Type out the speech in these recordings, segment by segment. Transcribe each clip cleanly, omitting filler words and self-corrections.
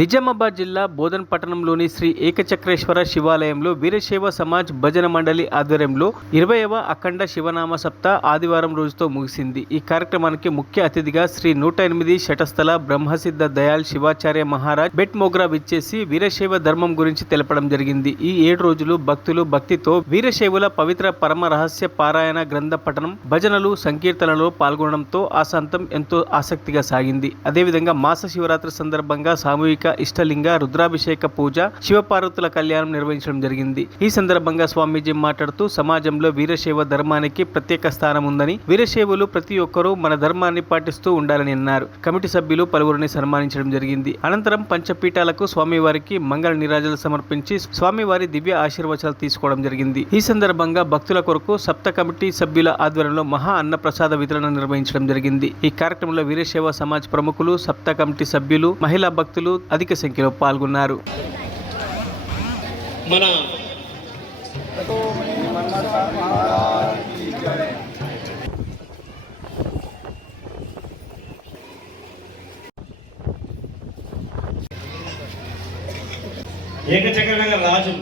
నిజామాబాద్ జిల్లా బోధన్ పట్టణంలోని శ్రీ ఏకచక్రేశ్వర శివాలయంలో వీరశైవ సమాజ్ భజన మండలి ఆధ్వర్యంలో 20వ అఖండ శివనామ సప్త ఆదివారం రోజుతో ముగిసింది. ఈ కార్యక్రమానికి ముఖ్య అతిథిగా శ్రీ 108 శటస్థల బ్రహ్మసిద్ధ దయాల్ శివాచార్య మహారాజ్ బెట్ మోగ్రా విచ్చేసి వీరశైవ ధర్మం గురించి తెలపడం జరిగింది. ఈ 7 రోజులు భక్తులు భక్తితో వీరశైవుల పవిత్ర పరమ రహస్య పారాయణ గ్రంథ పఠనం, భజనలు, సంకీర్తనలో పాల్గొనడంతో ఆశాంతం ఎంతో ఆసక్తిగా సాగింది. అదేవిధంగా మాస శివరాత్రి సందర్భంగా సామూహిక ఇష్టలింగ రుద్రాభిషేక పూజ, శివపార్వతుల కళ్యాణం నిర్వహించడం జరిగింది. ఈ సందర్భంగా స్వామీజీ మాట్లాడుతూ సమాజంలో వీరశైవ ధర్మానికి ప్రత్యేక స్థానం ఉందని, వీరశైవులు ప్రతి ఒక్కరూ మన ధర్మాన్ని పాటిస్తూ ఉండాలని అన్నారు. కమిటీ సభ్యులు పలువురిని సన్మానించడం జరిగింది. అనంతరం పంచపీఠాలకు స్వామివారికి మంగళ నీరాజలు సమర్పించి స్వామివారి దివ్య ఆశీర్వచనాలు తీసుకోవడం జరిగింది. ఈ సందర్భంగా భక్తుల కొరకు సప్త కమిటీ సభ్యుల ఆధ్వర్యంలో మహా అన్న ప్రసాద వితరణ నిర్వహించడం జరిగింది. ఈ కార్యక్రమంలో వీరశైవ సమాజ్ ప్రముఖులు, సప్త కమిటీ సభ్యులు, మహిళా భక్తులు అధిక సంఖ్యలో పాల్గొన్నారు. మన ఏకచక్ర రాజు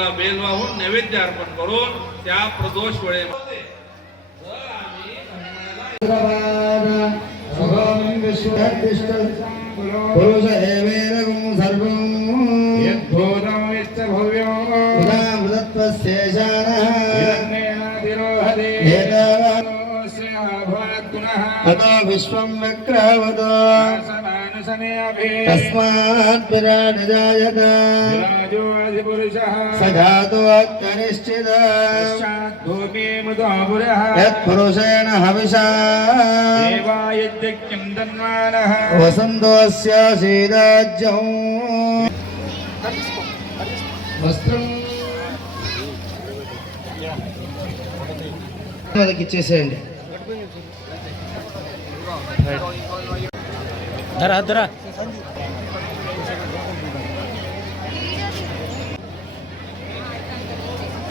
बेल वाहून नैवेद्य अर्पण करून त्या प्रदोष वेळेमध्ये पुरुष एवेदं सर्वं यद्भूतं यच्च भव्यो अतो विश्वं वक्रवतो तस्मात् विराट् जायत स जातोऽत्यनिश्चितः यत्पुरुषेण हविषा वसन्तोऽस्य शीदाज्यौ వస్త్రం వాళ్ళకి ఇచ్చేసేయండి. धरा धरा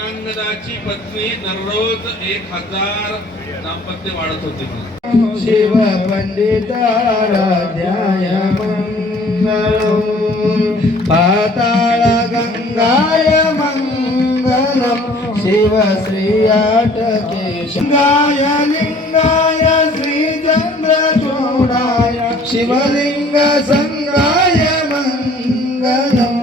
अंगदाची पत्नी दररोज 1000 दाम्पत्य वाढत होती. शिव पंडिताराध्याय मंगलम पाताळ गंगाय मंगलम शिव श्री आटकेशाय लिंगाय श्री चंद्रचूडाय शिवलिंग संगाय मंगलम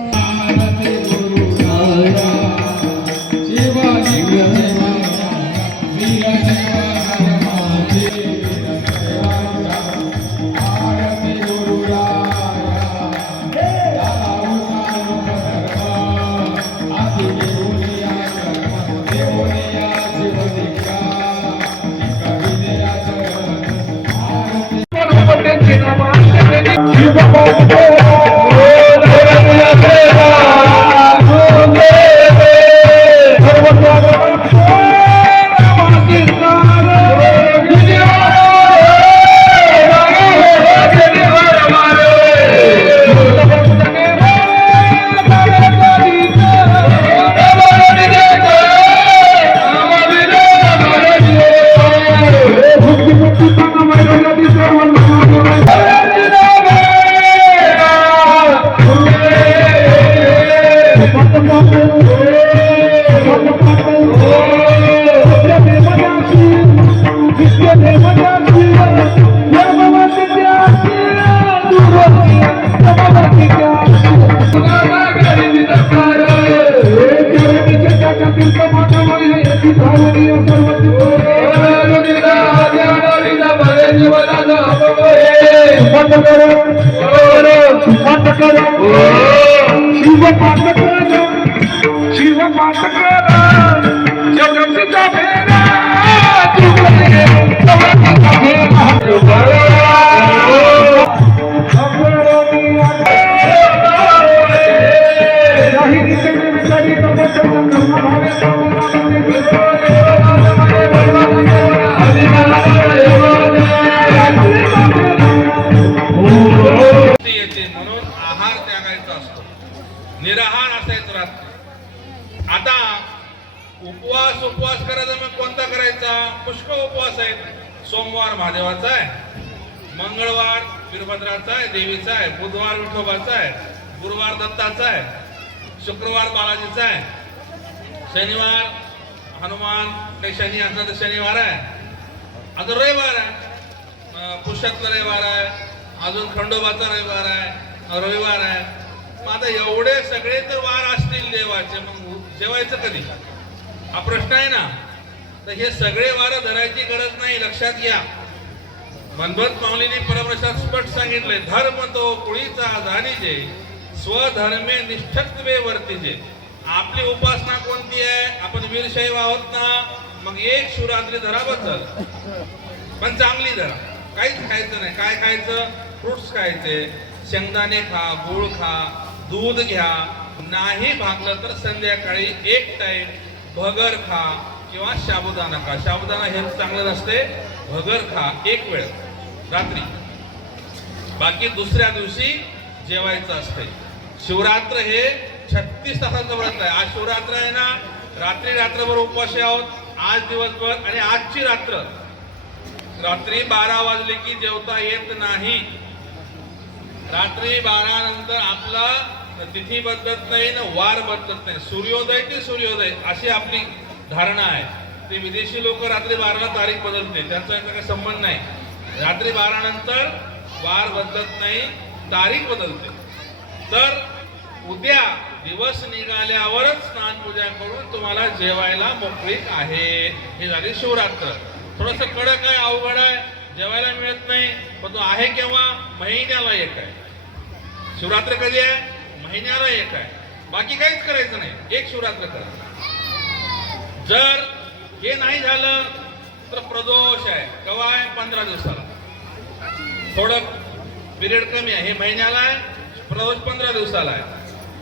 निराहार असायचं रात्री. आता उपवास करायचा मग कोणता करायचा? पुष्कळ उपवास आहेत. सोमवार महादेवाचा आहे, मंगळवार वीरभद्राचा आहे देवीचा आहे, बुधवार विठोबाचा आहे, गुरुवार दत्ताचा आहे, शुक्रवार बालाजीचा आहे, शनिवार हनुमान काही शनी असला तर शनिवार आहे, आता रविवार आहे, पुष्यातला रविवार आहे, अजून खंडोबाचा रविवार आहे, रविवार आहे. मग आता एवढे सगळे जर वार असतील देवाचे मग जेवायचं कधी हा प्रश्न आहे ना. तर हे सगळे वार धरायची गरज नाही, लक्षात घ्या. मनभत माऊलींनी परमर्शात स्पष्ट सांगितलंय, धर्म तो कुळीचा जाणीजे स्वधर्मे निष्ठत्वे वर्तीजे. आपली उपासना कोणती आहे? आपण वीरशैव आहोत ना, मग एक शिवरात्री धरा बद्दल, पण चांगली धरा. काहीच खायचं नाही. काय खायचं? फ्रुट्स खायचे, शेंगदाणे खा, गूळ खा, दूध घ्या, नाही भागलं तर संध्याकाळी एक टाइम भगर खा किंवा साबुदाणा खा. साबुदाणा हेल्थ चांगलं नसते, भगर खा एक वेळ रात्री. बाकी दुसऱ्या दिवशी जेवायचं असते. शिवरात्र हे 36 तासाचं व्रत आहे. आज शिवरात्र आहे ना, रात्री रात्रभर उपवासी आहोत, आज दिवसभर. आणि आजची रात्री 12 वाजले की जेवता येत नाही. रात्री 12 नंतर आपलं तिथी बदलत नाही ना वार बदलत नाही, सूर्योदय ते सूर्योदय अशी आपली धारणा आहे. ते विदेशी लोक रात्री 12ला तारीख बदलते, त्यांचा याचा काही संबंध नाही. रात्री 12 नंतर वार बदलत नाही, तारीख बदलते. तर उद्या दिवस निघाल्यावरच स्नान पूजा करून तुम्हाला जेवायला मोकळीक आहे. ही झाली शिवरात्र. थोडस कडक आहे, अवघड आहे, जेवायला मिळत नाही, पण तो आहे केव्हा? महिन्याला एक आहे. शिवरात्र कधी आहे? महिन्याला एक आहे. बाकी काहीच करायचं नाही, एक शिवरात्र करा. जर हे नाही झालं तर प्रदोष आहे. केव्हा आहे? 15 दिवसाला. थोडं पिरियड कमी आहे, हे महिन्याला आहे, प्रदोष 15 दिवसाला आहे.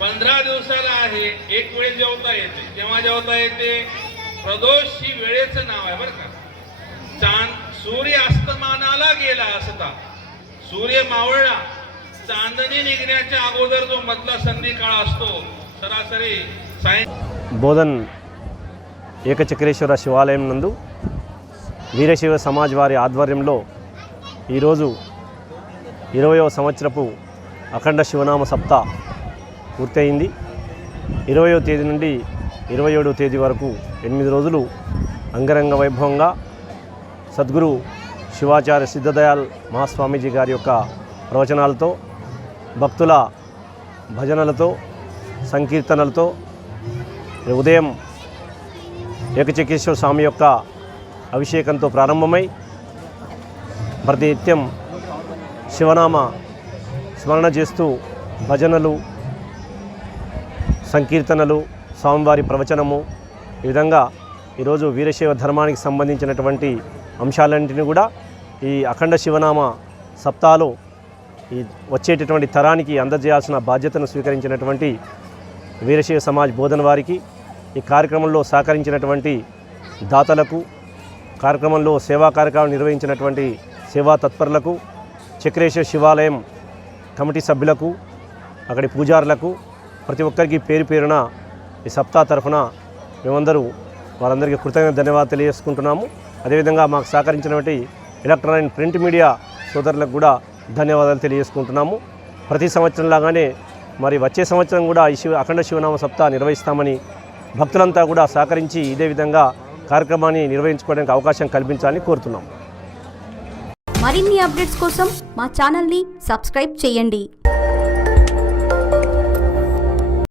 15 दिवसाला आहे, एक वेळ जेवता येते. केव्हा जेवता येते? प्रदोष ही वेळेचं नाव आहे बरं का. सूर्य अस्तमानाला गेला असता, सूर्य मावळला, चांदणी निघण्याच्या अगोदर जो मधला संधी काळ असतो, सरासरी బోధన్ ఏకచక్రేశ్వర శివాలయం నందు వీరశైవ సమాజ్ వారి ఆధ్వర్యంలో ఈరోజు 20వ సంవత్సరపు అఖండ శివనామ సప్తా పూర్తయింది. 20వ తేదీ నుండి 27వ తేదీ వరకు 8 రోజులు అంగరంగ వైభవంగా సద్గురు శివాచార్య సిద్ధదయాల్ మహాస్వామీజీ గారి యొక్క ప్రవచనాలతో, భక్తుల భజనలతో, సంకీర్తనలతో ఉదయం ఏకచక్రేశ్వర స్వామి యొక్క అభిషేకంతో ప్రారంభమై ప్రతినిత్యం శివనామ స్మరణ చేస్తూ భజనలు, సంకీర్తనలు, స్వామివారి ప్రవచనము, ఈ విధంగా ఈరోజు వీరశైవ ధర్మానికి సంబంధించినటువంటి అంశాలన్నింటినీ కూడా ఈ అఖండ శివనామ సప్తాలో ఈ వచ్చేటటువంటి తరానికి అందజేయాల్సిన బాధ్యతను స్వీకరించినటువంటి వీరశైవ సమాజ్ బోధన వారికి, ఈ కార్యక్రమంలో సహకరించినటువంటి దాతలకు, కార్యక్రమంలో సేవా కార్యక్రమాలు నిర్వహించినటువంటి సేవా తత్పరులకు, చక్రేశ్వర శివాలయం కమిటీ సభ్యులకు, అక్కడి పూజారులకు, ప్రతి ఒక్కరికి పేరు పేరున ఈ సప్తా తరఫున మేమందరూ వారందరికీ కృతజ్ఞత ధన్యవాదాలు తెలియజేసుకుంటున్నాము. అదేవిధంగా మాకు సహకరించినటువంటి ఎలక్ట్రానిక్ ప్రింట్ మీడియా సోదరులకు కూడా ధన్యవాదాలు తెలియజేసుకుంటున్నాము. ప్రతి సంవత్సరం లాగానే మరి వచ్చే సంవత్సరం కూడా ఈ అఖండ శివనామ సప్తా నిర్వహిస్తామని భక్తులంతా కూడా సహకరించి ఇదే విధంగా కార్యక్రమాన్ని నిర్వహించుకోవడానికి అవకాశం కల్పించాలని కోరుతున్నాం. మరిన్ని అప్డేట్స్ కోసం మా ఛానల్ని సబ్స్క్రైబ్ చేయండి.